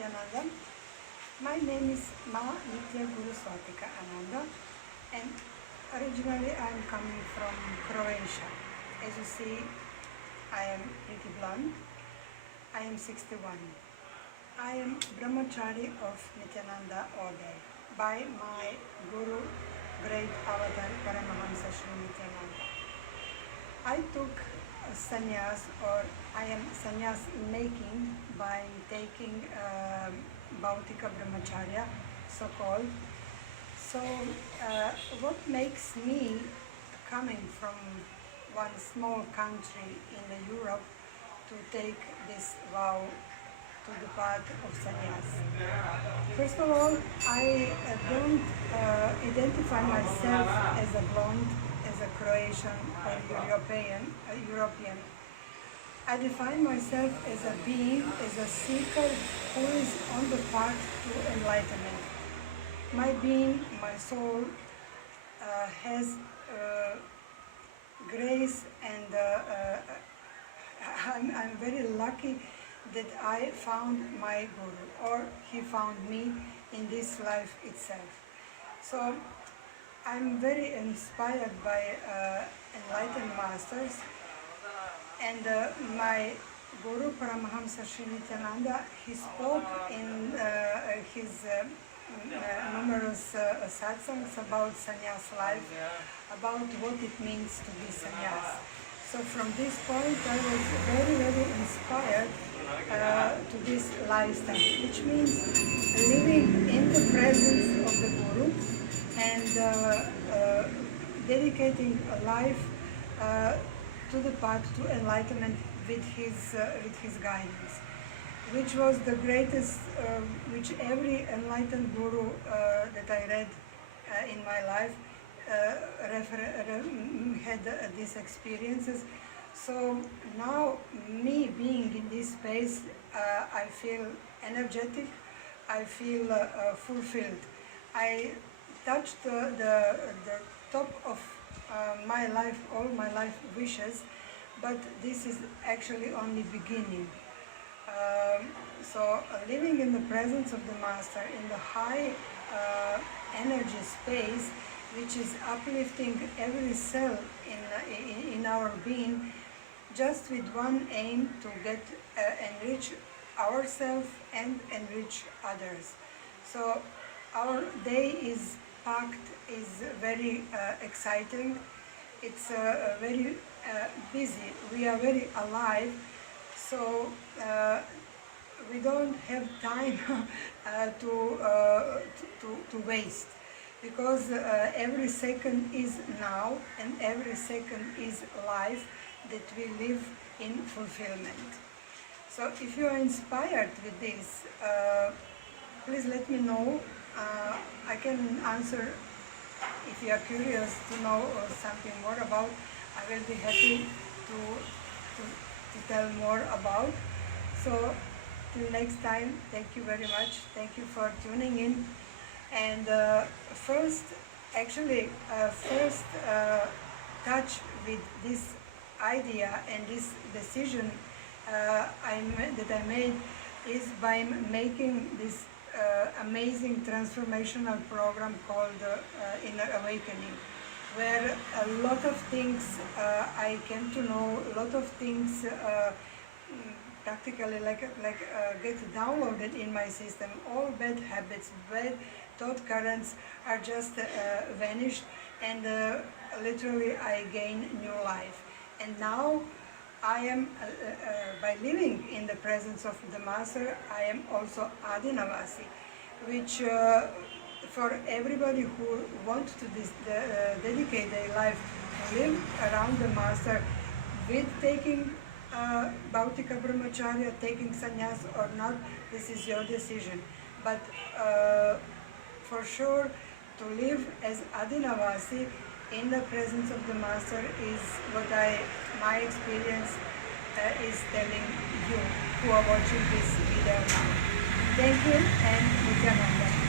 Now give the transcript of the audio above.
Nityananda. My name is Ma Nitya Guru Swatika Ananda, and originally I am coming from Croatia. As you see, I am pretty blonde. I am 61. I am Brahmachari of Nityananda Order by my Guru, great avatar Paramahamsa Sri Nityananda. I took sannyas, or I am sannyas making by taking Bhautika Brahmacharya, so called. So what makes me coming from one small country in Europe to take this vow to the path of sannyas? First of all, I don't identify myself as a blonde, as a Croatian or European. I define myself as a being, as a seeker who is on the path to enlightenment. My being, my soul, has grace, and I'm very lucky that I found my Guru, or he found me in this life itself. So I'm very inspired by enlightened masters, and my Guru Paramahamsa Sri Nityananda, he spoke in his numerous satsangs about sannyas life, about what it means to be sannyas. So from this point I was very, very inspired to this lifestyle, which means living in the presence of the Guru and dedicating a life to the path to enlightenment with his guidance, which was the greatest, which every enlightened Guru that I read in my life had these experiences. So now, me being in this space, I feel energetic, I feel fulfilled. I touched the top of my life, all my life wishes, but this is actually only beginning. So living in the presence of the Master, in the high energy space, which is uplifting every cell in our being, just with one aim to get enrich ourselves and enrich others. So our day is packed, is very exciting. It's very busy. We are very alive. So we don't have time to waste, because every second is now, and every second is life that we live in fulfillment. So if you are inspired with this, please let me know. I can answer if you are curious to know something more about. I will be happy to tell more about. So till next time, thank you very much. Thank you for tuning in. And first touch with this idea and this decision that I made is by making this amazing transformational program called Inner Awakening, where a lot of things I came to know, a lot of things practically get downloaded in my system. All bad habits, bad thought currents are just vanished, and literally I gain new life. And now I am, by living in the presence of the Master, I am also Adinavasi, which for everybody who wants to dedicate their life to live around the Master, with taking Bhautika Brahmacharya, taking sannyas or not, this is your decision. But for sure, to live as Adinavasi in the presence of the Master is what my experience is telling you who are watching this video now. Thank you, and Nityananda.